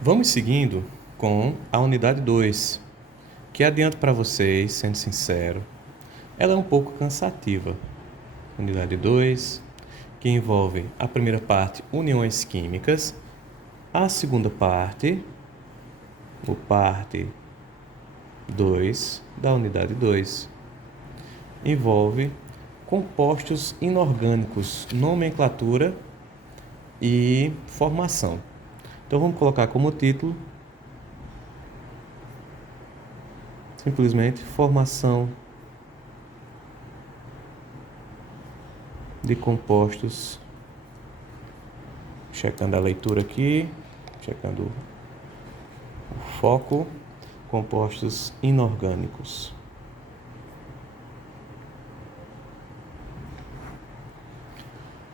Vamos seguindo com a unidade 2, que adianto para vocês, sendo sincero, ela é um pouco cansativa. Unidade 2, que envolve a primeira parte, uniões químicas, a segunda parte, o parte 2 da unidade 2, envolve compostos inorgânicos, nomenclatura e formação. Então vamos colocar como título simplesmente formação de compostos, checando a leitura aqui, checando o foco, compostos inorgânicos.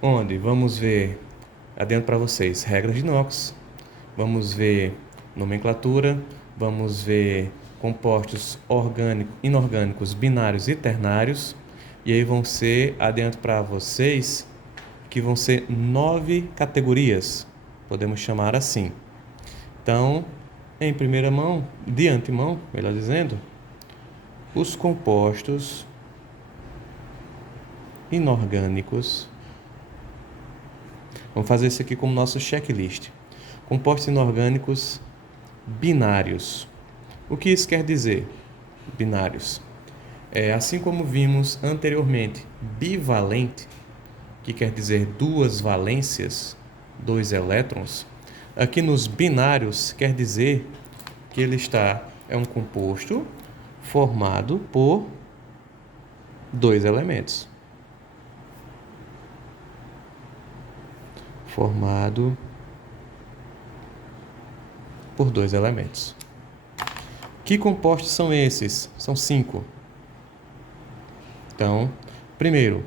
Onde vamos ver, adentro para vocês, regras de inox, vamos ver nomenclatura, vamos ver compostos inorgânicos, binários e ternários, e aí vão ser, adentro para vocês, que vão ser 9 categorias, podemos chamar assim. Então, em primeira mão, de antemão, melhor dizendo, os compostos inorgânicos. Vamos fazer isso aqui como nosso checklist. Compostos inorgânicos binários. O que isso quer dizer? Binários. Assim como vimos anteriormente, bivalente, que quer dizer duas valências, dois elétrons, aqui nos binários quer dizer que ele é um composto formado por dois elementos. Formado por dois elementos. Que compostos são esses? São 5. Então, primeiro,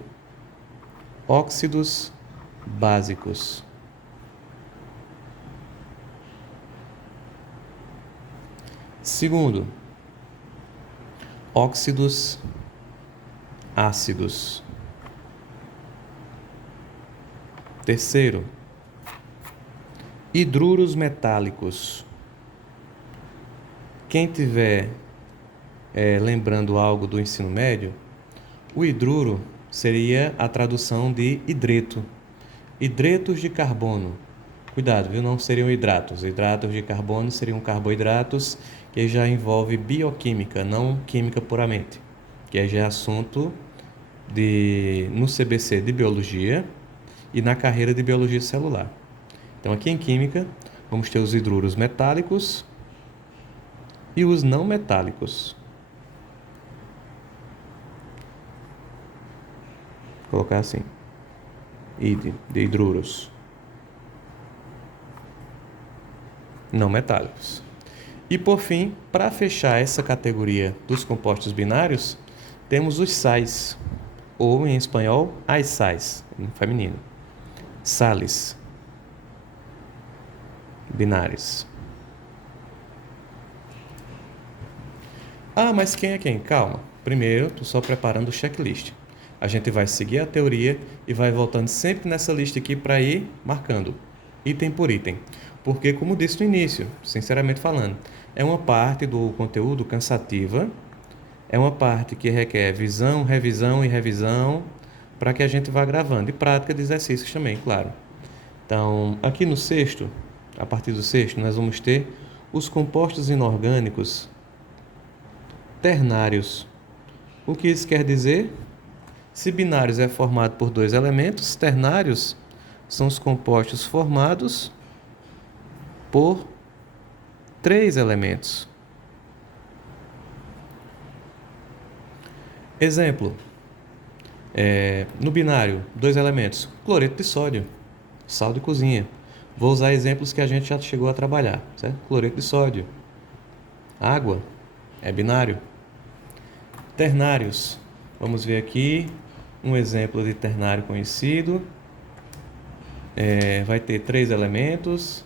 óxidos básicos. Segundo, óxidos ácidos. Terceiro, hidruros metálicos. Quem tiver lembrando algo do ensino médio, o hidruro seria a tradução de hidreto. Hidretos de carbono. Cuidado, viu? Não seriam hidratos. Hidratos de carbono seriam carboidratos, que já envolve bioquímica, não química puramente, que já é assunto no CBC de biologia e na carreira de biologia celular. Então, aqui em química, vamos ter os hidruros metálicos e os não metálicos. Vou colocar assim, de hidruros não metálicos. E por fim, para fechar essa categoria dos compostos binários, temos os sais, ou em espanhol, as sais, em feminino. Sales. Binários. Ah, mas quem é quem? Calma. Primeiro, estou só preparando o checklist. A gente vai seguir a teoria e vai voltando sempre nessa lista aqui para ir marcando, item por item. Porque, como disse no início, sinceramente falando, é uma parte do conteúdo cansativa, é uma parte que requer visão, revisão e revisão para que a gente vá gravando. E prática de exercícios também, claro. Então, aqui no sexto, a partir do sexto, nós vamos ter os compostos inorgânicos ternários. O que isso quer dizer? Se binários é formado por dois elementos, ternários são os compostos formados por três elementos. Exemplo, no binário, dois elementos, cloreto de sódio, sal de cozinha. Vou usar exemplos que a gente já chegou a trabalhar, certo? Cloreto de sódio, água, é binário. Ternários, vamos ver aqui um exemplo de ternário conhecido. Vai ter três elementos,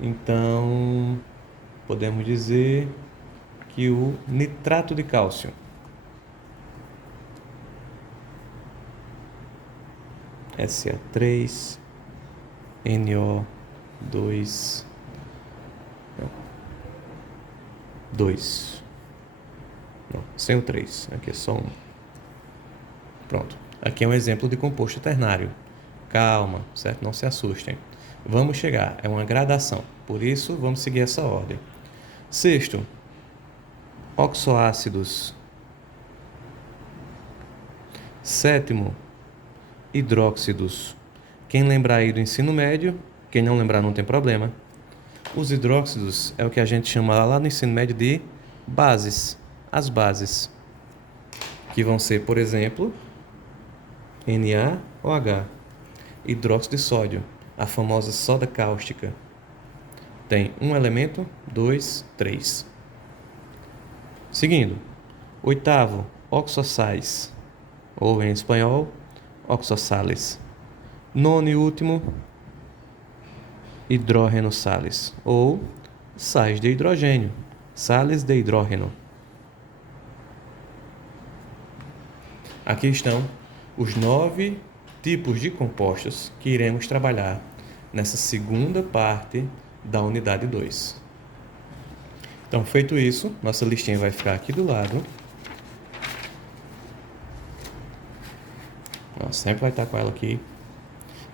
então podemos dizer que o nitrato de cálcio. SA3, NO2, 2. Não, sem o 3. Aqui é só 1. Pronto. Aqui é um exemplo de composto ternário. Calma, certo? Não se assustem. Vamos chegar. É uma gradação. Por isso, vamos seguir essa ordem. Sexto, oxoácidos. Sétimo, hidróxidos. Quem lembrar aí do ensino médio, quem não lembrar não tem problema. Os hidróxidos é o que a gente chama lá no ensino médio de bases. As bases, que vão ser, por exemplo, NaOH. Hidróxido de sódio, a famosa soda cáustica. Tem um elemento, 2, 3. Seguindo, oitavo, oxossais, ou em espanhol, oxossales. Nono e último, hidrogenossales, ou sais de hidrogênio, sales de hidrógeno. Aqui estão os 9 tipos de compostos que iremos trabalhar nessa segunda parte da unidade 2. Então, feito isso, nossa listinha vai ficar aqui do lado. Ó, sempre vai estar com ela aqui.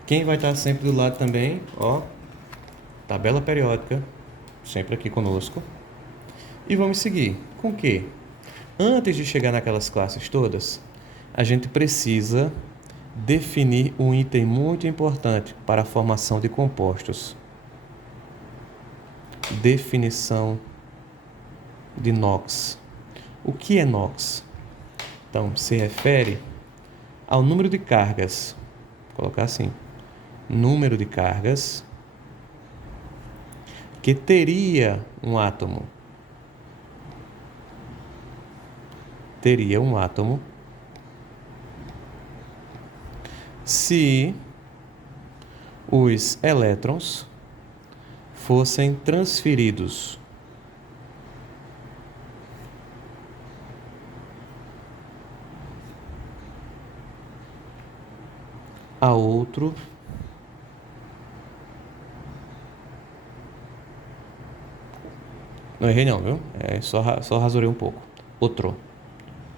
Quem vai estar sempre do lado também, ó, tabela periódica, sempre aqui conosco. E vamos seguir com o quê? Antes de chegar naquelas classes todas, a gente precisa definir um item muito importante para a formação de compostos. Definição de NOx. O que é NOx? Então, se refere ao número de cargas. Vou colocar assim. Número de cargas que teria um átomo. Teria um átomo se os elétrons fossem transferidos a outro não errei não, viu? Só rasurei um pouco. Outro.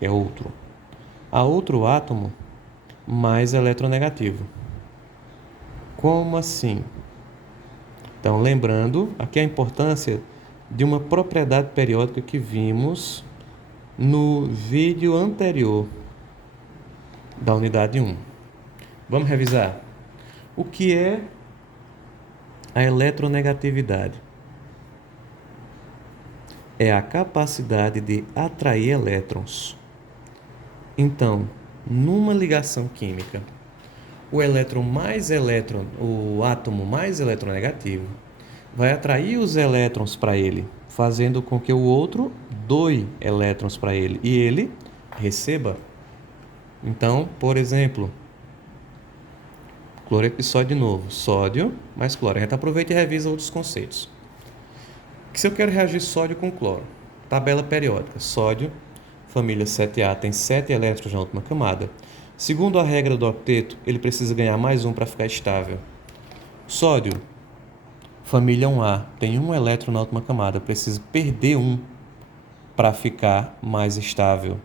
É outro. A outro átomo mais eletronegativo. Como assim? Então, lembrando, aqui a importância de uma propriedade periódica que vimos no vídeo anterior da unidade 1. Vamos revisar. O que é a eletronegatividade? É a capacidade de atrair elétrons. Então, numa ligação química, o átomo mais eletronegativo vai atrair os elétrons para ele, fazendo com que o outro doe elétrons para ele e ele receba. Então, por exemplo, cloreto de sódio de novo, sódio mais cloro. A gente aproveita e revisa outros conceitos. Se eu quero reagir sódio com cloro, tabela periódica, sódio, família 7A, tem 7 elétrons na última camada. Segundo a regra do octeto, ele precisa ganhar mais um para ficar estável. Sódio, família 1A, tem um elétron na última camada, precisa perder um para ficar mais estável.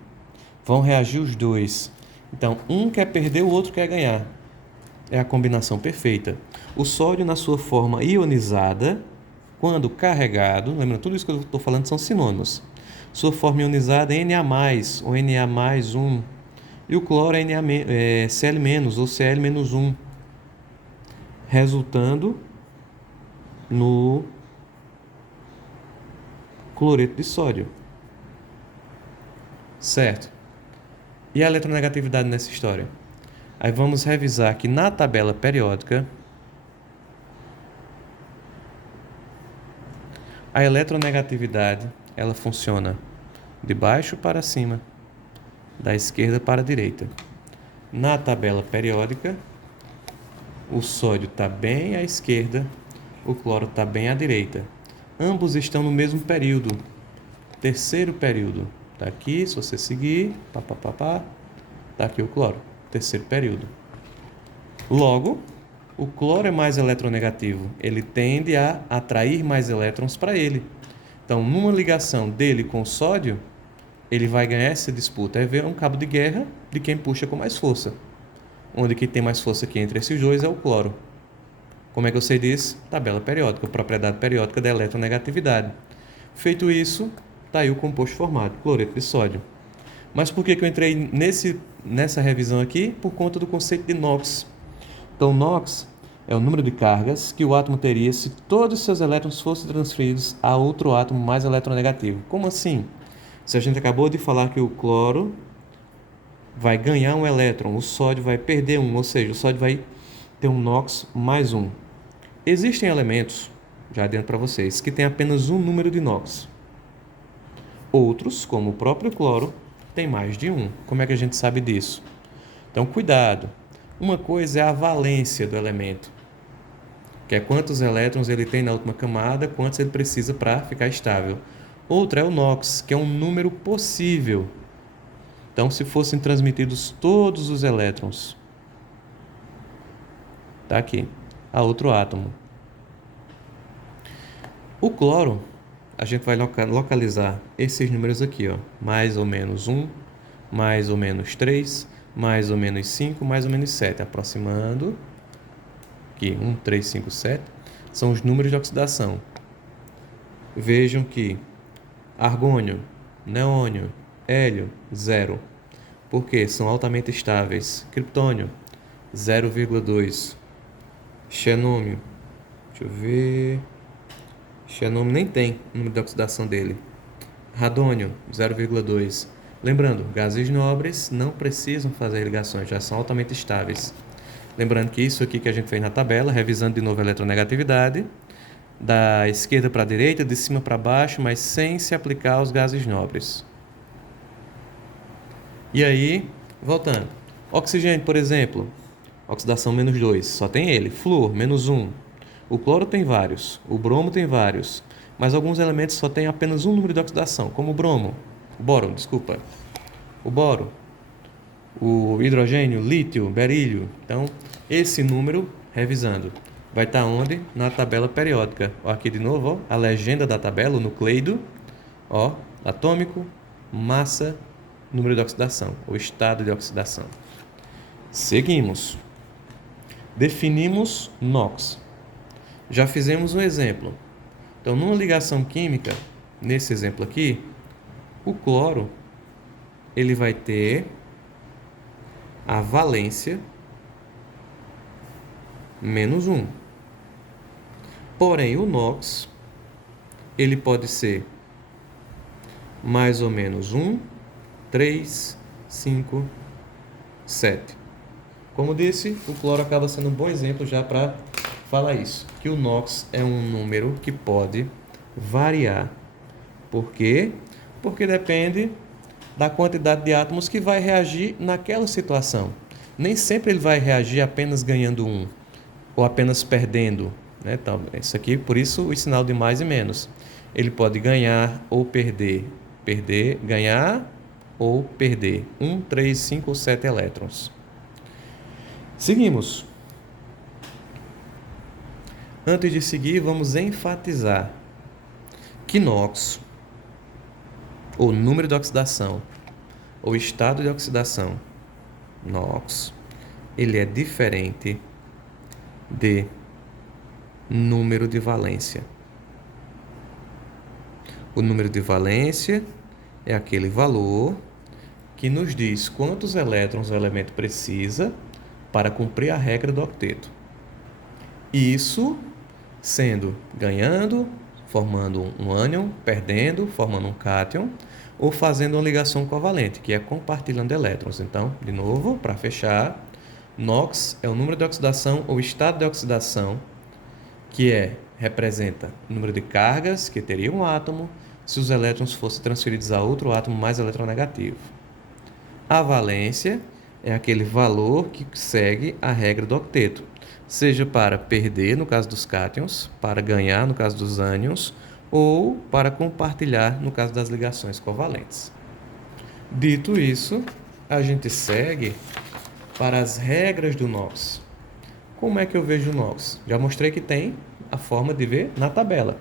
Vão reagir os dois. Então, um quer perder, o outro quer ganhar. É a combinação perfeita. O sódio, na sua forma ionizada, quando carregado, lembrando, tudo isso que eu estou falando são sinônimos. Sua forma ionizada é Na+, ou Na mais 1. E o cloro é Cl- ou Cl-1. Resultando no cloreto de sódio. Certo? E a eletronegatividade nessa história? Aí vamos revisar que na tabela periódica, a eletronegatividade, ela funciona de baixo para cima, da esquerda para a direita. Na tabela periódica, o sódio está bem à esquerda, o cloro está bem à direita. Ambos estão no mesmo período, terceiro período. Está aqui, se você seguir, está aqui o cloro, terceiro período. Logo, O cloro é mais eletronegativo, ele tende a atrair mais elétrons para ele. Então, numa ligação dele com o sódio, ele vai ganhar essa disputa. É ver um cabo de guerra de quem puxa com mais força. Onde quem tem mais força aqui entre esses dois é o cloro. Como é que eu sei disso? Tabela periódica, propriedade periódica da eletronegatividade. Feito isso, está aí o composto formado, cloreto de sódio. Mas por que eu entrei nessa revisão aqui? Por conta do conceito de NOx. Então, NOx é o número de cargas que o átomo teria se todos os seus elétrons fossem transferidos a outro átomo mais eletronegativo. Como assim? Se a gente acabou de falar que o cloro vai ganhar um elétron, o sódio vai perder um, ou seja, o sódio vai ter um NOx mais um. Existem elementos, já adianto para vocês, que têm apenas um número de NOx. Outros, como o próprio cloro, têm mais de um. Como é que a gente sabe disso? Então, cuidado. Uma coisa é a valência do elemento, que é quantos elétrons ele tem na última camada, quantos ele precisa para ficar estável. Outra é o NOx, que é um número possível. Então, se fossem transmitidos todos os elétrons, tá aqui, a outro átomo. O cloro, a gente vai localizar esses números aqui, ó, mais ou menos 1, mais ou menos 3, mais ou menos 5, mais ou menos 7, aproximando. Aqui, 1, 3, 5, 7, são os números de oxidação. Vejam que argônio, neônio, hélio, 0. Porque são altamente estáveis. Criptônio, 0,2. Xenônio, deixa eu ver. Xenônio nem tem o número de oxidação dele. Radônio, 0,2. Lembrando, gases nobres não precisam fazer ligações, já são altamente estáveis. Lembrando que isso aqui que a gente fez na tabela, revisando de novo a eletronegatividade, da esquerda para a direita, de cima para baixo, mas sem se aplicar aos gases nobres. E aí, voltando. Oxigênio, por exemplo, oxidação menos 2, só tem ele. Flúor, menos 1. O cloro tem vários, o bromo tem vários, mas alguns elementos só têm apenas um número de oxidação, como o boro, o boro, o hidrogênio, lítio, berílio. Então, esse número, revisando, vai estar onde? Na tabela periódica. Ó, aqui de novo, ó, a legenda da tabela, o nucleido, ó, atômico, massa, número de oxidação, o estado de oxidação. Seguimos. Definimos NOx. Já fizemos um exemplo. Então, numa ligação química, nesse exemplo aqui, o cloro, ele vai ter a valência menos 1. Porém, o NOx, ele pode ser mais ou menos 1, 3, 5, 7. Como disse, o cloro acaba sendo um bom exemplo já para falar isso, que o NOx é um número que pode variar. Por quê? Porque depende da quantidade de átomos que vai reagir naquela situação. Nem sempre ele vai reagir apenas ganhando um, ou apenas perdendo, né? Então, isso aqui, por isso o sinal de mais e menos. Ele pode ganhar ou perder, ganhar ou perder 1, 3, 5 ou 7 elétrons. Seguimos. Antes de seguir, vamos enfatizar que NOx, ou número de oxidação, ou estado de oxidação, NOx, ele é diferente de número de valência. O número de valência é aquele valor que nos diz quantos elétrons o elemento precisa para cumprir a regra do octeto. Isso sendo ganhando, formando um ânion, perdendo, formando um cátion, ou fazendo uma ligação covalente, que é compartilhando elétrons. Então, de novo, para fechar, NOx é o número de oxidação ou estado de oxidação, que representa o número de cargas que teria um átomo se os elétrons fossem transferidos a outro átomo mais eletronegativo. A valência é aquele valor que segue a regra do octeto, seja para perder, no caso dos cátions, para ganhar, no caso dos ânions, ou para compartilhar, no caso das ligações covalentes. Dito isso, a gente segue para as regras do NOx. Como é que eu vejo o NOx? Já mostrei que tem a forma de ver na tabela,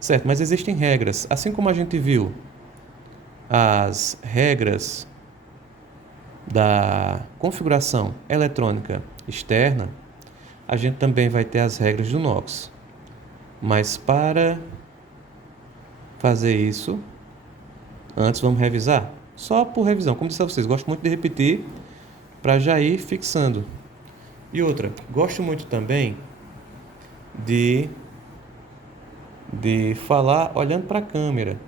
certo? Mas existem regras. Assim como a gente viu as regras da configuração eletrônica externa, a gente também vai ter as regras do NOx. Mas para fazer isso, antes vamos revisar. Só por revisão, como disse a vocês, gosto muito de repetir para já ir fixando. E outra, gosto muito também de falar olhando para a câmera,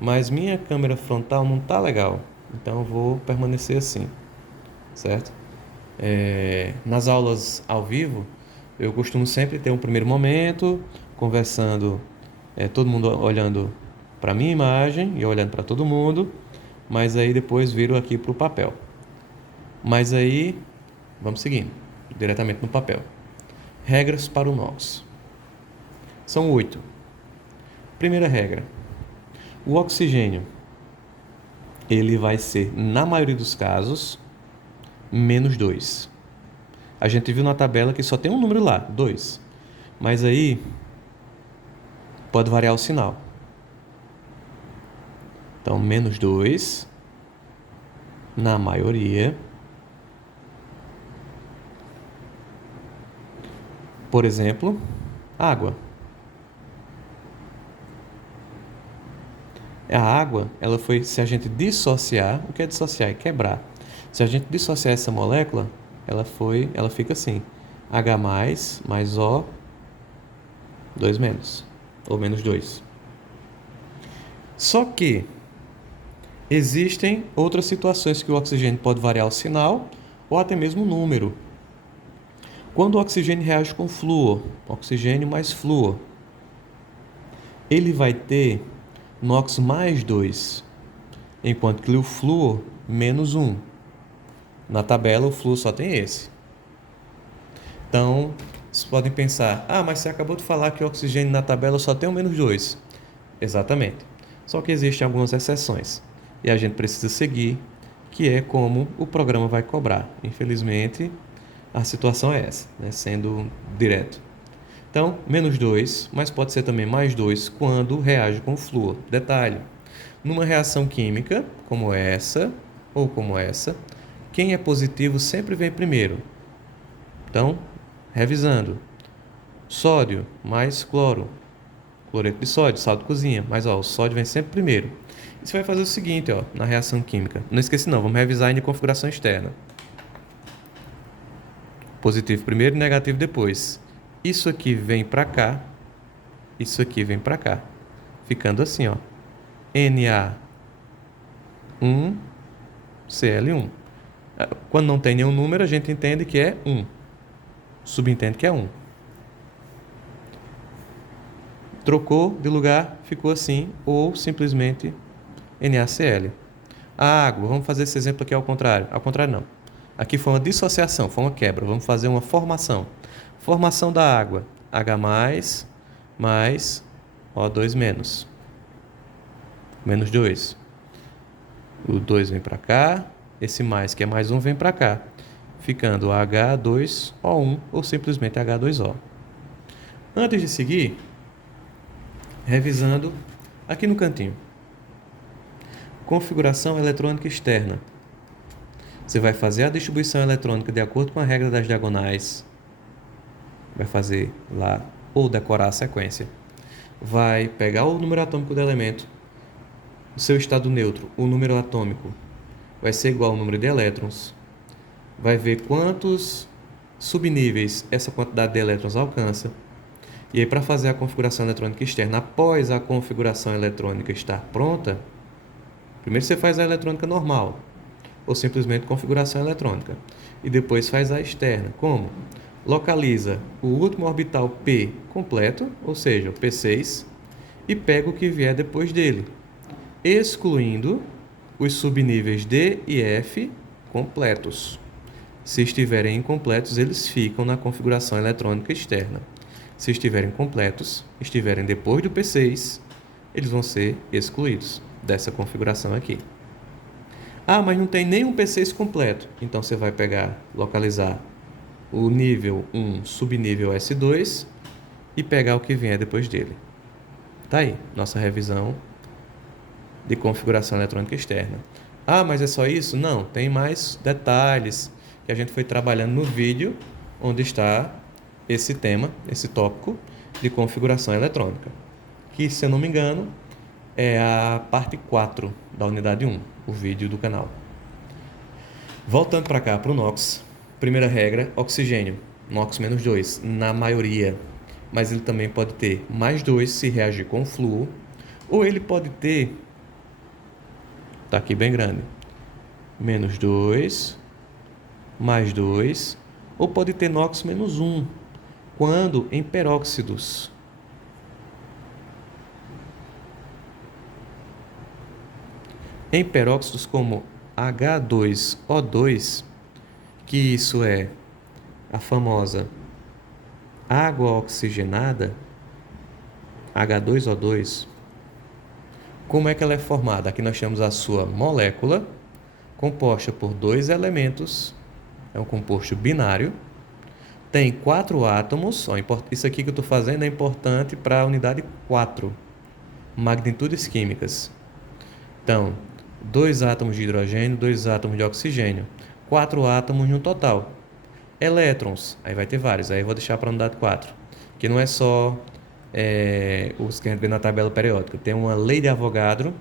mas minha câmera frontal não tá legal, então eu vou permanecer assim, certo? Nas aulas ao vivo, eu costumo sempre ter um primeiro momento, conversando, todo mundo olhando para minha imagem e eu olhando para todo mundo, mas aí depois viro aqui para o papel. Mas aí, vamos seguindo, diretamente no papel. Regras para o NOx. São 8. Primeira regra. O oxigênio, ele vai ser, na maioria dos casos, -2. A gente viu na tabela que só tem um número lá, 2. Mas aí, pode variar o sinal. Então, -2, na maioria. Por exemplo, água. A água, ela foi, se a gente dissociar, o que é dissociar? É quebrar. Se a gente dissociar essa molécula, ela fica assim, H+, mais O, 2-, ou -2. Só que existem outras situações que o oxigênio pode variar o sinal ou até mesmo o número. Quando o oxigênio reage com flúor, oxigênio mais flúor, ele vai ter NOx +2, enquanto que o flúor -1. Na tabela, o flúor só tem esse. Então, vocês podem pensar, mas você acabou de falar que o oxigênio na tabela só tem o -2. Exatamente. Só que existem algumas exceções. E a gente precisa seguir, que é como o programa vai cobrar. Infelizmente, a situação é essa, né? Sendo direto. Então, -2, mas pode ser também +2 quando reage com flúor. Detalhe, numa reação química, como essa ou como essa, quem é positivo sempre vem primeiro. Então, revisando, sódio mais cloro, cloreto de sódio, sal de cozinha, mas o sódio vem sempre primeiro. E você vai fazer o seguinte, na reação química. Não esqueci não, vamos revisar ainda em configuração externa. Positivo primeiro e negativo depois. Isso aqui vem para cá, isso aqui vem para cá, ficando assim, Na1Cl1. Quando não tem nenhum número, a gente entende que é 1. Subentende que é 1. Trocou de lugar, ficou assim, ou simplesmente NaCl. A água, vamos fazer esse exemplo aqui ao contrário. Ao contrário não. Aqui foi uma dissociação, foi uma quebra. Vamos fazer uma formação. Formação da água. H+, mais O2-. -2. O 2 vem para cá. Esse mais, que é +1, vem para cá. Ficando H2O1 ou simplesmente H2O. Antes de seguir, revisando aqui no cantinho. Configuração eletrônica externa. Você vai fazer a distribuição eletrônica de acordo com a regra das diagonais. Vai fazer lá, ou decorar a sequência. Vai pegar o número atômico do elemento, o seu estado neutro, o número atômico vai ser igual ao número de elétrons. Vai ver quantos subníveis essa quantidade de elétrons alcança. E aí, para fazer a configuração eletrônica externa, após a configuração eletrônica estar pronta, primeiro você faz a eletrônica normal, ou simplesmente configuração eletrônica. E depois faz a externa. Como? Localiza o último orbital P completo, ou seja, o P6, e pega o que vier depois dele, excluindo os subníveis D e F completos. Se estiverem incompletos, eles ficam na configuração eletrônica externa. Se estiverem completos, estiverem depois do P6, eles vão ser excluídos dessa configuração aqui. Mas não tem nenhum P6 completo. Então você vai pegar, localizar o nível 1 subnível S2 e pegar o que vier depois dele. Tá aí, nossa revisão de configuração eletrônica externa. Ah, mas é só isso? Não, tem mais detalhes que a gente foi trabalhando no vídeo onde está esse tema, esse tópico de configuração eletrônica, que, se eu não me engano, é a parte 4 da unidade 1, o vídeo do canal. Voltando para cá, para o NOx, primeira regra, oxigênio, NOx menos 2, na maioria, mas ele também pode ter mais 2 se reagir com flúor, ou ele pode ter, tá aqui bem grande, menos 2, mais 2, ou pode ter NOx menos 1, quando em peróxidos. Em peróxidos como H2O2, que isso é a famosa água oxigenada, H2O2, como é que ela é formada? Aqui nós temos a sua molécula, composta por 2 elementos, é um composto binário, tem 4 átomos, ó, isso aqui que eu estou fazendo é importante para a unidade 4, magnitudes químicas. Então, 2 átomos de hidrogênio, 2 átomos de oxigênio, 4 átomos no total. Elétrons, aí vai ter vários, aí eu vou deixar para a unidade 4, que não é só os que a gente vê na tabela periódica. Tem uma lei de Avogadro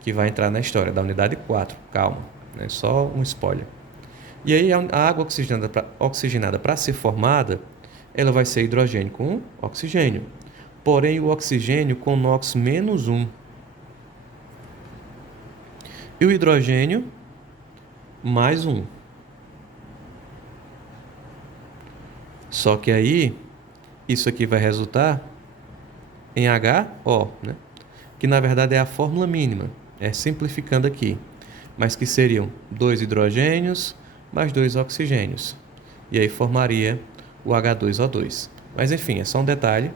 que vai entrar na história da unidade 4, calma, é só um spoiler. E aí a água oxigenada para ser formada, ela vai ser hidrogênio com oxigênio, porém o oxigênio com NOx menos 1. E o hidrogênio mais 1. Só que aí, isso aqui vai resultar em HO, né? Que na verdade é a fórmula mínima, é simplificando aqui, mas que seriam 2 hidrogênios mais 2 oxigênios. E aí formaria o H2O2. Mas enfim, é só um detalhe,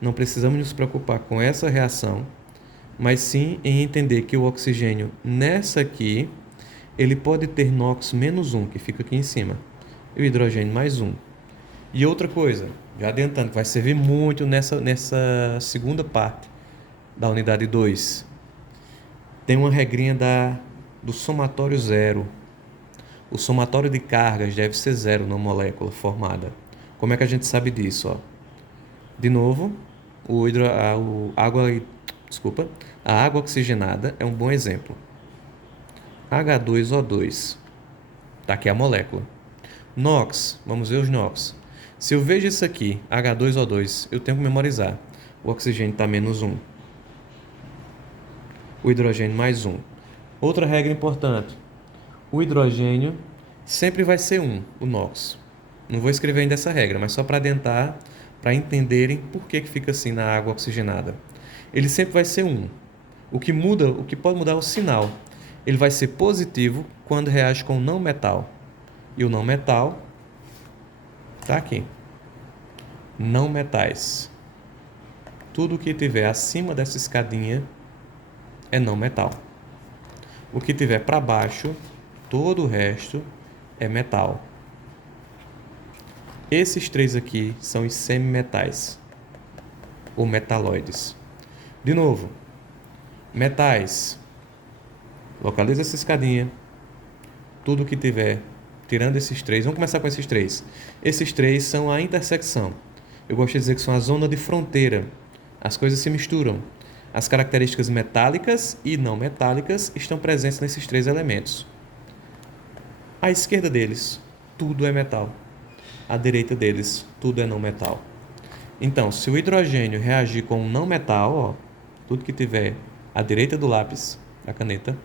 não precisamos nos preocupar com essa reação, mas sim em entender que o oxigênio nessa aqui, ele pode ter NOx menos 1, que fica aqui em cima, e o hidrogênio mais 1. E outra coisa, já adiantando, que vai servir muito nessa segunda parte da unidade 2. Tem uma regrinha do somatório zero. O somatório de cargas deve ser zero na molécula formada. Como é que a gente sabe disso? Ó? De novo, a água oxigenada é um bom exemplo. H2O2. Está aqui a molécula. NOx, vamos ver os NOx. Se eu vejo isso aqui, H2O2, eu tenho que memorizar. O oxigênio está menos 1. O hidrogênio mais 1. Outra regra importante. O hidrogênio sempre vai ser 1, o NOx. Não vou escrever ainda essa regra, mas só para adiantar, para entenderem por que fica assim na água oxigenada. Ele sempre vai ser 1. O que pode mudar é o sinal. Ele vai ser positivo quando reage com não metal. E o não metal está aqui. Não metais. Tudo que tiver acima dessa escadinha é não metal. O que tiver para baixo, todo o resto é metal. Esses 3 aqui são os semimetais, ou metalóides. De novo, metais. Localiza essa escadinha. Tudo que tiver, tirando esses 3, vamos começar com esses 3. Esses 3 são a intersecção. Eu gosto de dizer que são a zona de fronteira. As coisas se misturam. As características metálicas e não metálicas estão presentes nesses 3 elementos. À esquerda deles, tudo é metal. À direita deles, tudo é não metal. Então, se o hidrogênio reagir com um não metal, ó, tudo que tiver à direita do lápis, da caneta,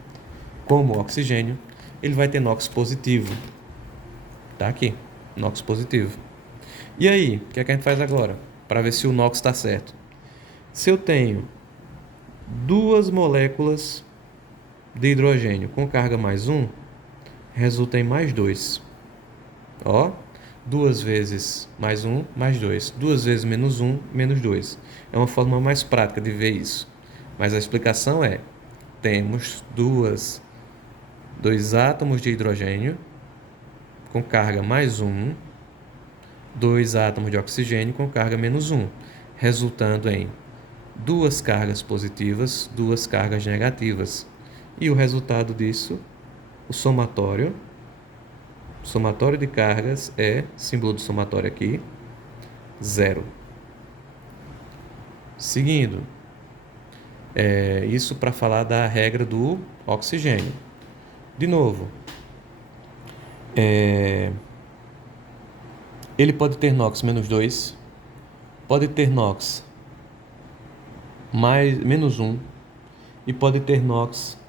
como o oxigênio, ele vai ter NOx positivo. Tá aqui, NOx positivo. E aí, o que é que a gente faz agora? Para ver se o NOx está certo. Se eu tenho 2 moléculas de hidrogênio com carga mais 1, resulta em mais 2. Ó, 2 vezes mais 1, mais 2. 2 vezes menos 1, menos 2. É uma forma mais prática de ver isso. Mas a explicação é, temos 2 átomos de hidrogênio com carga mais 1 2 átomos de oxigênio com carga -1, resultando em 2 cargas positivas, 2 cargas negativas. E o resultado disso, o somatório de cargas é, símbolo do somatório aqui, 0. Seguindo, isso para falar da regra do oxigênio. De novo, ele pode ter NOx -2, pode ter NOx -1 e pode ter NOx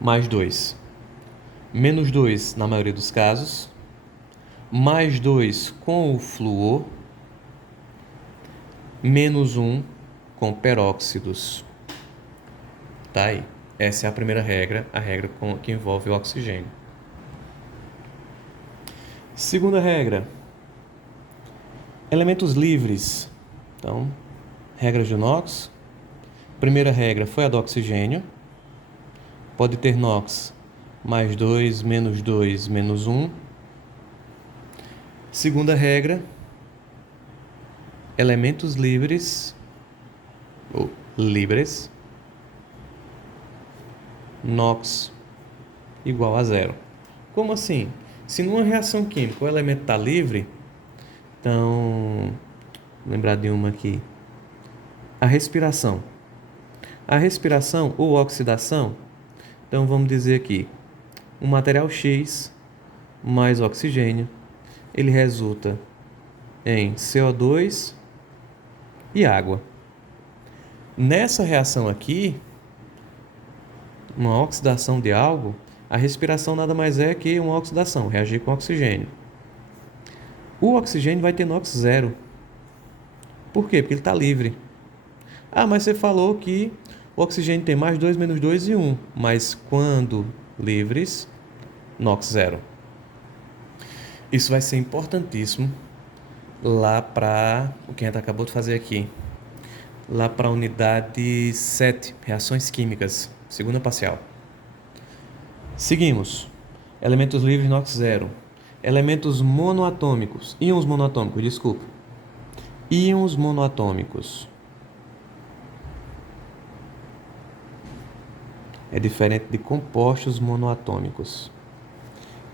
+2. -2 na maioria dos casos, +2 com o flúor, -1 com peróxidos. Tá aí. Essa é a primeira regra, a regra que envolve o oxigênio. Segunda regra, elementos livres. Então, regras de NOx. Primeira regra foi a do oxigênio. Pode ter NOx +2, -2, -1. Segunda regra, elementos livres, ou livres, NOx igual a 0. Como assim? Se numa reação química o elemento está livre, então, vou lembrar de uma aqui, a respiração. A respiração ou oxidação, então vamos dizer aqui, um material X mais oxigênio, ele resulta em CO2 e água. Nessa reação aqui, uma oxidação de algo, a respiração nada mais é que uma oxidação, reagir com oxigênio. O oxigênio vai ter NOx 0. Por quê? Porque ele está livre. Ah, mas você falou que o oxigênio tem +2, -2 e 1. Mas quando livres, NOx 0. Isso vai ser importantíssimo lá para o que a gente acabou de fazer aqui. Lá para a unidade 7, reações químicas, segunda parcial. Seguimos. Elementos livres NOx 0. Elementos monoatômicos. Íons monoatômicos, desculpa. Íons monoatômicos. É diferente de compostos monoatômicos.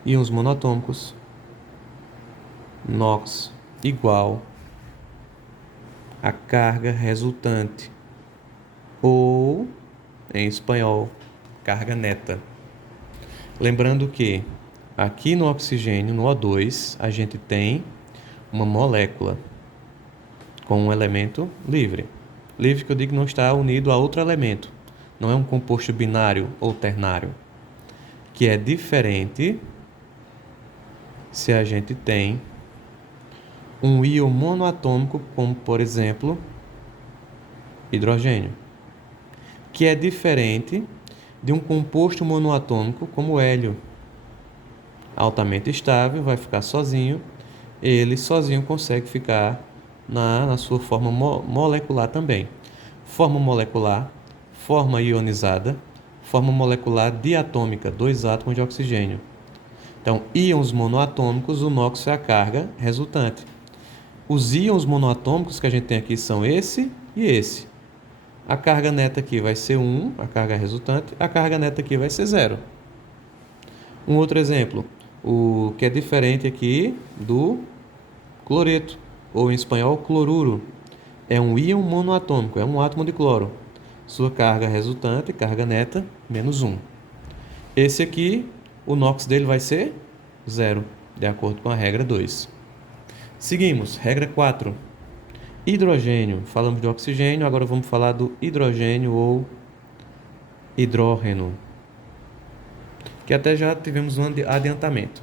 Íons monoatômicos, NOx igual a carga resultante, ou, em espanhol, carga neta. Lembrando que aqui no oxigênio, no O2, a gente tem uma molécula com um elemento livre. Livre que eu digo que não está unido a outro elemento. Não é um composto binário ou ternário. Que é diferente se a gente tem um íon monoatômico, como por exemplo, hidrogênio. Que é diferente de um composto monoatômico como hélio. Altamente estável, vai ficar sozinho. Ele sozinho consegue ficar na sua forma molecular também. Forma molecular, forma ionizada, forma molecular diatômica, 2 átomos de oxigênio. Então, íons monoatômicos, o NOx é a carga resultante. Os íons monoatômicos que a gente tem aqui são esse e esse. A carga neta aqui vai ser 1, a carga resultante, a carga neta aqui vai ser 0. Um outro exemplo, o que é diferente aqui do cloreto, ou em espanhol, cloruro. É um íon monoatômico, é um átomo de cloro. Sua carga resultante, carga neta, -1. Esse aqui, o NOx dele vai ser 0, de acordo com a regra 2. Seguimos, regra 4. Hidrogênio. Falamos de oxigênio, agora vamos falar do hidrogênio ou hidrógeno, que até já tivemos um adiantamento.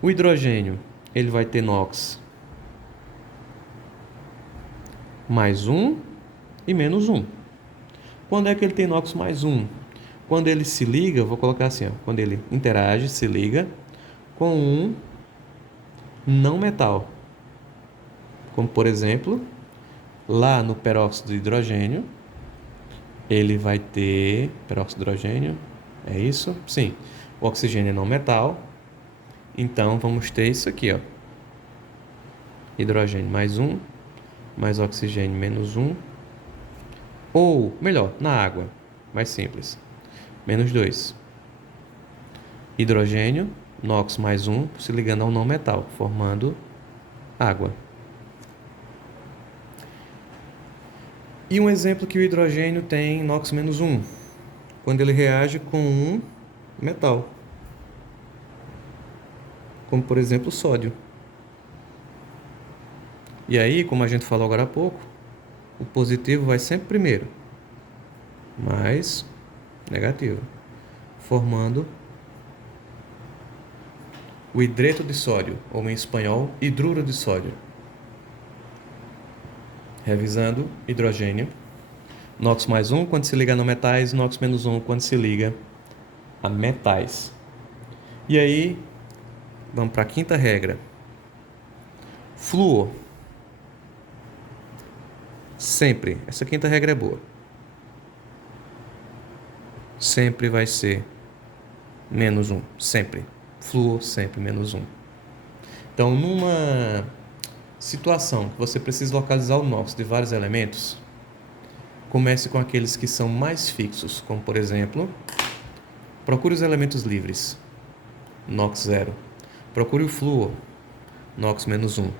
O hidrogênio, ele vai ter NOx +1 e -1. Quando é que ele tem NOx +1? Quando ele se liga, vou colocar assim, ó, quando ele interage, se liga com um não metal. Como, por exemplo, lá no peróxido de hidrogênio, ele vai ter peróxido de hidrogênio, é isso? Sim. O oxigênio é não metal, então vamos ter isso aqui, ó. hidrogênio mais 1, mais oxigênio menos 1. Ou, melhor, na água, mais simples, menos 2. Hidrogênio, NOx mais 1, se ligando ao não metal, formando água. E um exemplo que o hidrogênio tem NOx menos 1, quando ele reage com um metal, como por exemplo o sódio. E aí, como a gente falou agora há pouco, o positivo vai sempre primeiro, mais negativo, formando o hidreto de sódio, ou em espanhol, hidruro de sódio. Revisando, hidrogênio, NOx mais 1 quando se liga a não metais, NOx menos 1 quando se liga a metais. E aí, vamos para a quinta regra. Flúor. Sempre, essa quinta regra é boa. Sempre vai ser menos 1, sempre. Flúor sempre menos 1. Então, numa situação que você precisa localizar o NOx de vários elementos, comece com aqueles que são mais fixos, como por exemplo, procure os elementos livres, NOx 0. Procure o flúor, NOx menos 1.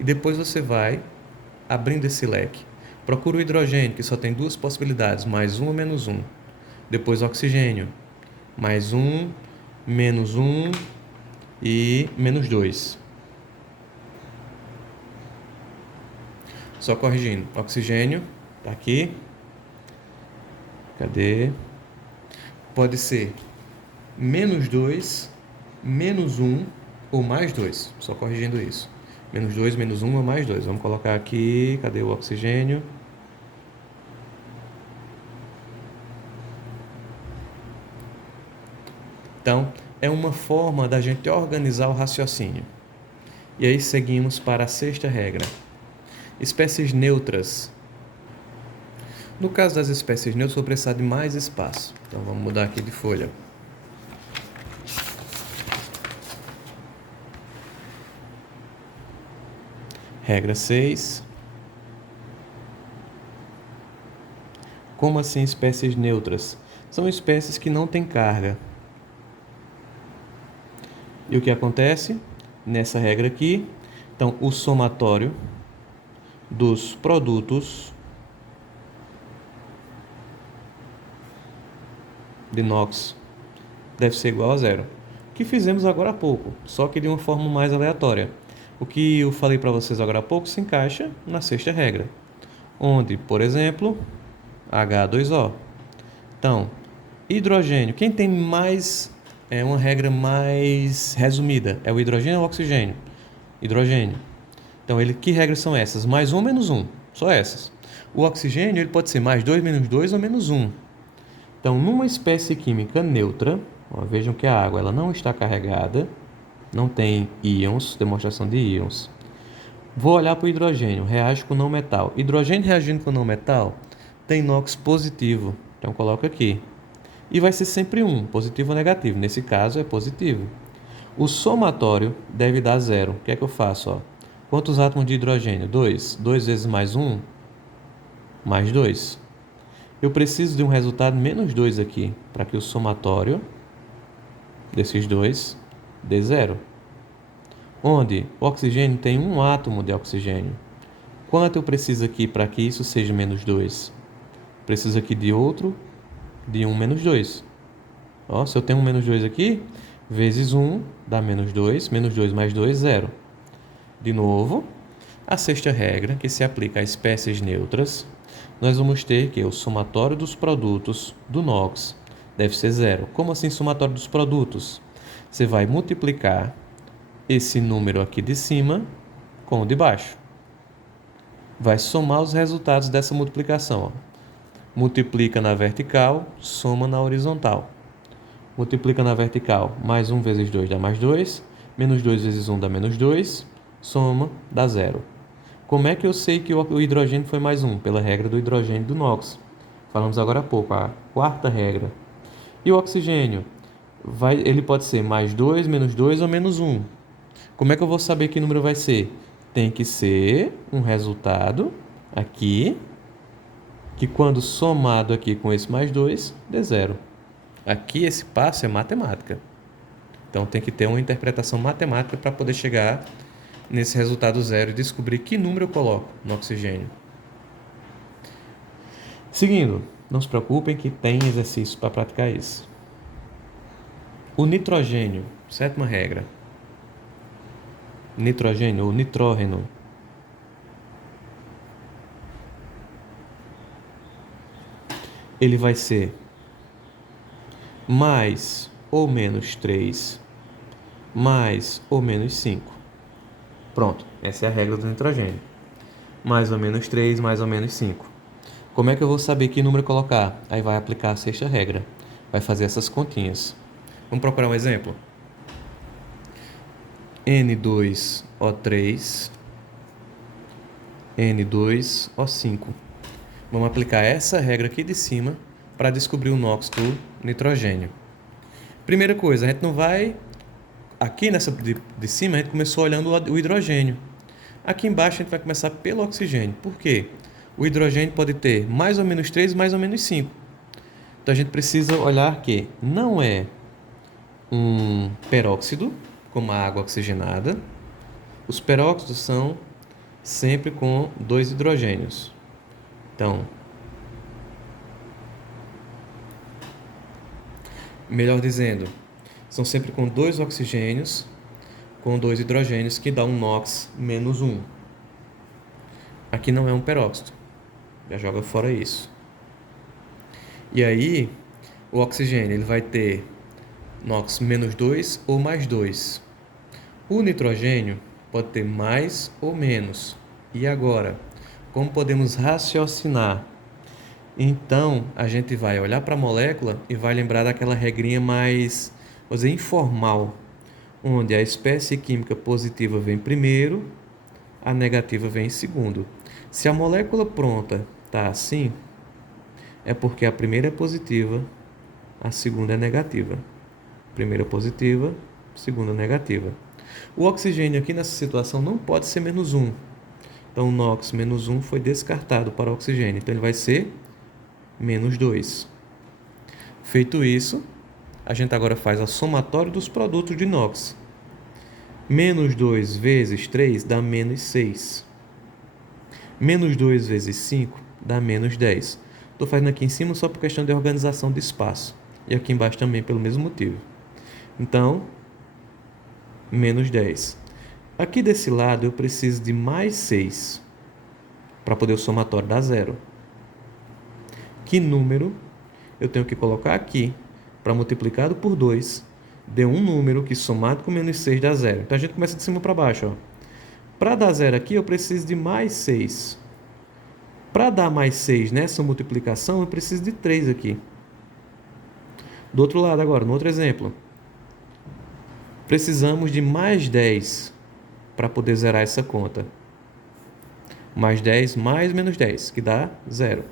E depois você vai abrindo esse leque. Procure o hidrogênio, que só tem duas possibilidades, mais 1 ou menos 1. Depois o oxigênio, mais 1, menos 1 e menos 2. Só corrigindo, oxigênio, tá aqui. Cadê? Pode ser menos 2, menos 1 ou mais 2. Só corrigindo isso. Menos 2, menos 1 ou mais 2. Vamos colocar aqui, cadê o oxigênio? Então, é uma forma da gente organizar o raciocínio. E aí seguimos para a sexta regra. Espécies neutras. No caso das espécies neutras, vou precisar de mais espaço. Então, vamos mudar aqui de folha. Regra 6. Como assim espécies neutras? São espécies que não têm carga. E o que acontece nessa regra aqui? Então, o somatório dos produtos de NOx deve ser igual a zero. O que fizemos agora há pouco, só que de uma forma mais aleatória. O que eu falei para vocês agora há pouco se encaixa na sexta regra, onde, por exemplo, H2O. Então, hidrogênio. Quem tem mais, uma regra mais resumida, é o hidrogênio ou o oxigênio? Hidrogênio. Então, que regras são essas? Mais 1 ou menos 1? Só essas. O oxigênio ele pode ser mais 2, menos 2 ou menos 1. Então, numa espécie química neutra, vejam que a água ela não está carregada, não tem íons, demonstração de íons. Vou olhar para o hidrogênio, reage com não metal. Hidrogênio reagindo com não metal tem NOx positivo, então coloco aqui. E vai ser sempre 1, positivo ou negativo. Nesse caso é positivo. O somatório deve dar 0. O que é que eu faço? Quantos átomos de hidrogênio? 2. 2 vezes mais 1, mais 2. Eu preciso de um resultado menos 2 aqui, para que o somatório desses dois dê 0. Onde o oxigênio tem um átomo de oxigênio. Quanto eu preciso aqui para que isso seja menos 2? Preciso aqui de outro, de 1 menos 2. Se eu tenho um menos 2 aqui, vezes 1 dá menos 2 mais 2, 0. De novo, a sexta regra, que se aplica a espécies neutras, nós vamos ter que o somatório dos produtos do NOx deve ser 0. Como assim somatório dos produtos? Você vai multiplicar esse número aqui de cima com o de baixo. Vai somar os resultados dessa multiplicação. Multiplica na vertical, soma na horizontal. Multiplica na vertical, mais 1 vezes 2 dá mais 2, menos 2 vezes 1 dá menos 2, soma, dá 0. Como é que eu sei que o hidrogênio foi mais 1? Pela regra do hidrogênio do NOx. Falamos agora há pouco, a quarta regra. E o oxigênio? Ele pode ser mais 2, menos 2 ou menos 1. Como é que eu vou saber que número vai ser? tem que ser um resultado aqui, que quando somado aqui com esse mais 2, dê zero. Aqui esse passo é matemática. Então tem que ter uma interpretação matemática para poder chegar nesse resultado zero e descobrir que número eu coloco no oxigênio. Seguindo, não se preocupem que tem exercício para praticar isso. O nitrogênio, sétima regra. Nitrogênio ou nitrógeno. Ele vai ser mais ou menos 3, mais ou menos 5. Pronto, essa é a regra do nitrogênio. Mais ou menos 3, mais ou menos 5. Como é que eu vou saber que número colocar? Aí vai aplicar a sexta regra. Vai fazer essas continhas. Vamos procurar um exemplo. N2O3, N2O5. Vamos aplicar essa regra aqui de cima para descobrir o NOx do nitrogênio. Primeira coisa, a gente não vai... Aqui nessa de cima a gente começou olhando o hidrogênio. Aqui embaixo a gente vai começar pelo oxigênio. Por quê? O hidrogênio pode ter mais ou menos 3, mais ou menos 5. Então a gente precisa olhar que não é um peróxido, como a água oxigenada. Os peróxidos são sempre com 2 hidrogênios. Então, melhor dizendo, são sempre com 2 oxigênios, com 2 hidrogênios, que dá um NOx menos 1. Aqui não é um peróxido. Já joga fora isso. E aí, o oxigênio ele vai ter NOx menos 2 ou mais 2. O nitrogênio pode ter mais ou menos. E agora, como podemos raciocinar? Então, a gente vai olhar para a molécula e vai lembrar daquela regrinha mais, vamos dizer, informal, onde a espécie química positiva vem primeiro, a negativa vem em segundo. Se a molécula pronta está assim, é porque a primeira é positiva, a segunda é negativa. Primeira positiva, segunda negativa. O oxigênio aqui nessa situação não pode ser menos 1. Então, o NOx menos 1 foi descartado para o oxigênio. Então, ele vai ser menos 2. Feito isso, a gente agora faz a somatória dos produtos de NOx. Menos 2 vezes 3 dá menos 6. Menos 2 vezes 5 dá menos 10. Estou fazendo aqui em cima só por questão de organização de espaço. E aqui embaixo também pelo mesmo motivo. Então, menos 10. Aqui desse lado eu preciso de mais 6 para poder o somatório dar zero. Que número eu tenho que colocar aqui para multiplicado por 2 deu um número que somado com menos 6 dá zero. Então a gente começa de cima para baixo. Para dar zero aqui eu preciso de mais 6. Para dar mais 6 nessa multiplicação eu preciso de 3 aqui. Do outro lado agora, no outro exemplo. Precisamos de mais 10 para poder zerar essa conta. Mais 10 mais menos 10, que dá zero.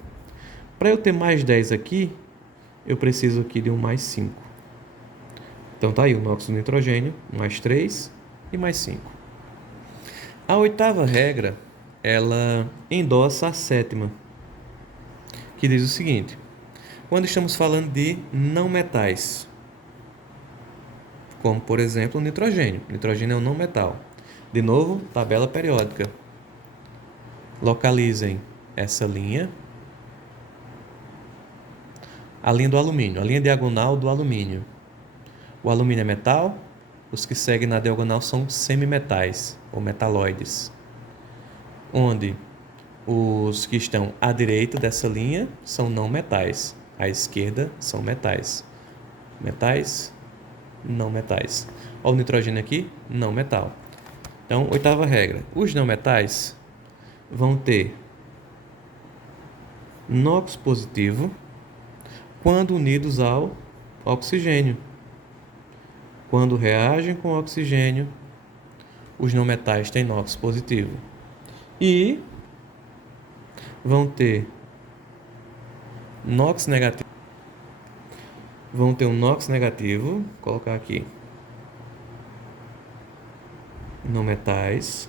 Para eu ter mais 10 aqui, eu preciso aqui de um mais 5. Então tá aí o NOx do nitrogênio, mais 3 e mais 5. A oitava regra, ela endossa a sétima, que diz o seguinte: quando estamos falando de não metais, como por exemplo o nitrogênio. O nitrogênio é um não metal. De novo, tabela periódica. Localizem essa linha. A linha do alumínio, a linha diagonal do alumínio. O alumínio é metal, os que seguem na diagonal são semimetais, ou metalóides. Onde os que estão à direita dessa linha são não metais, à esquerda são metais. Metais, não metais. Olha o nitrogênio aqui, não metal. Então, oitava regra. Os não metais vão ter NOx positivo quando unidos ao oxigênio. Quando reagem com o oxigênio, os não metais têm NOx positivo. E vão ter NOx negativo. Vão ter um NOx negativo, vou colocar aqui. Não metais.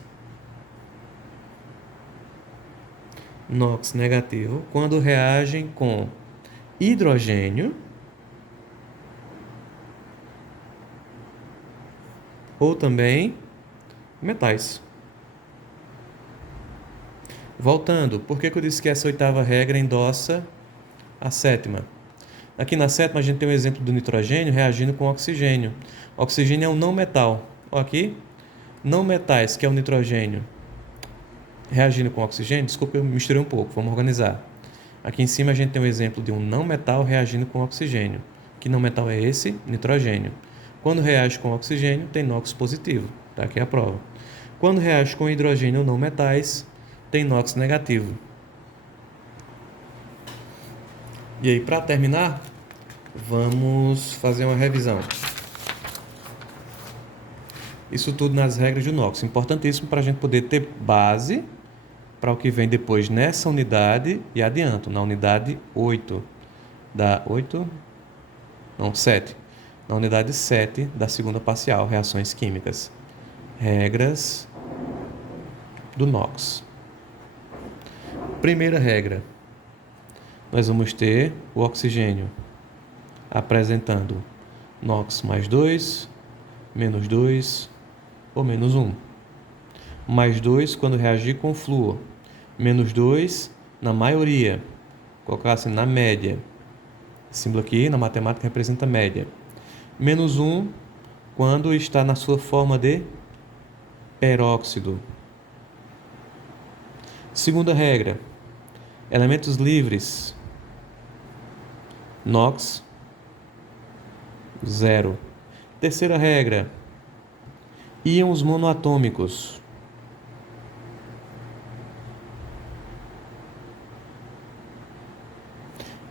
NOx negativo, quando reagem com hidrogênio ou também metais. Voltando, por que eu disse que essa oitava regra endossa a sétima? Aqui na sétima a gente tem um exemplo do nitrogênio reagindo com oxigênio. Oxigênio é um não metal. Olha aqui, não metais, que é o nitrogênio, reagindo com oxigênio. Desculpa, eu misturei um pouco, vamos organizar. Aqui em cima a gente tem um exemplo de um não metal reagindo com oxigênio. Que não metal é esse? Nitrogênio. Quando reage com oxigênio, tem NOx positivo. Tá aqui a prova. Quando reage com hidrogênio ou não metais, tem NOx negativo. E aí, para terminar, vamos fazer uma revisão. Isso tudo nas regras de NOx. Importantíssimo para a gente poder ter base para o que vem depois nessa unidade e adianto, na unidade 8. Da 8? Não, 7. Na unidade 7 da segunda parcial, reações químicas. Regras do NOx. Primeira regra. Nós vamos ter o oxigênio apresentando NOx mais 2, menos 2 ou menos 1. Mais 2 quando reagir com flúor. Menos 2 na maioria. Colocar assim na média. Esse símbolo aqui na matemática representa média. Menos 1 quando está na sua forma de peróxido. Segunda regra. Elementos livres. NOx 0. Terceira regra. Íons monoatômicos.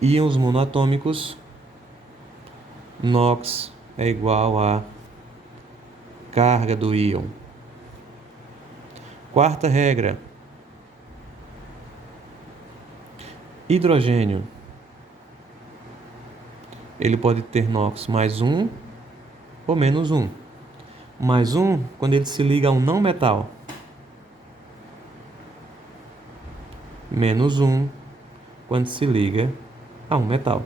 Íons monoatômicos, NOx é igual a carga do íon. Quarta regra. Hidrogênio. Ele pode ter NOx mais 1 ou menos 1. Mais 1 quando ele se liga a um não metal. Menos 1 quando se liga a um metal.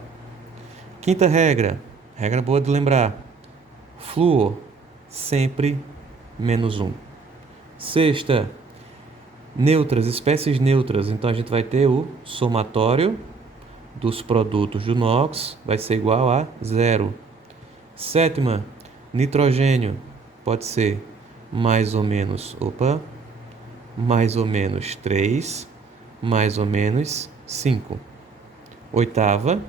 Quinta regra. Regra boa de lembrar. Flúor sempre menos 1. Sexta. Neutras, espécies neutras. Então a gente vai ter o somatório dos produtos do NOx vai ser igual a 0. Sétima, nitrogênio pode ser mais ou menos 3, mais ou menos 5. Oitava,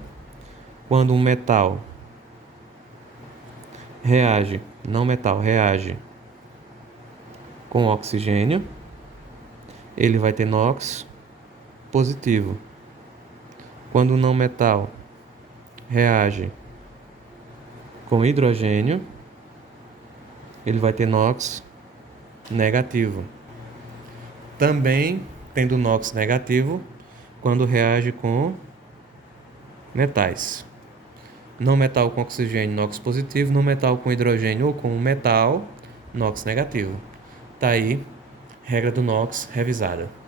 quando um metal não metal reage com oxigênio, ele vai ter NOx positivo. Quando o não metal reage com hidrogênio, ele vai ter NOx negativo. Também tendo NOx negativo quando reage com metais. Não metal com oxigênio, NOx positivo. Não metal com hidrogênio ou com metal, NOx negativo. Tá aí, regra do NOx revisada.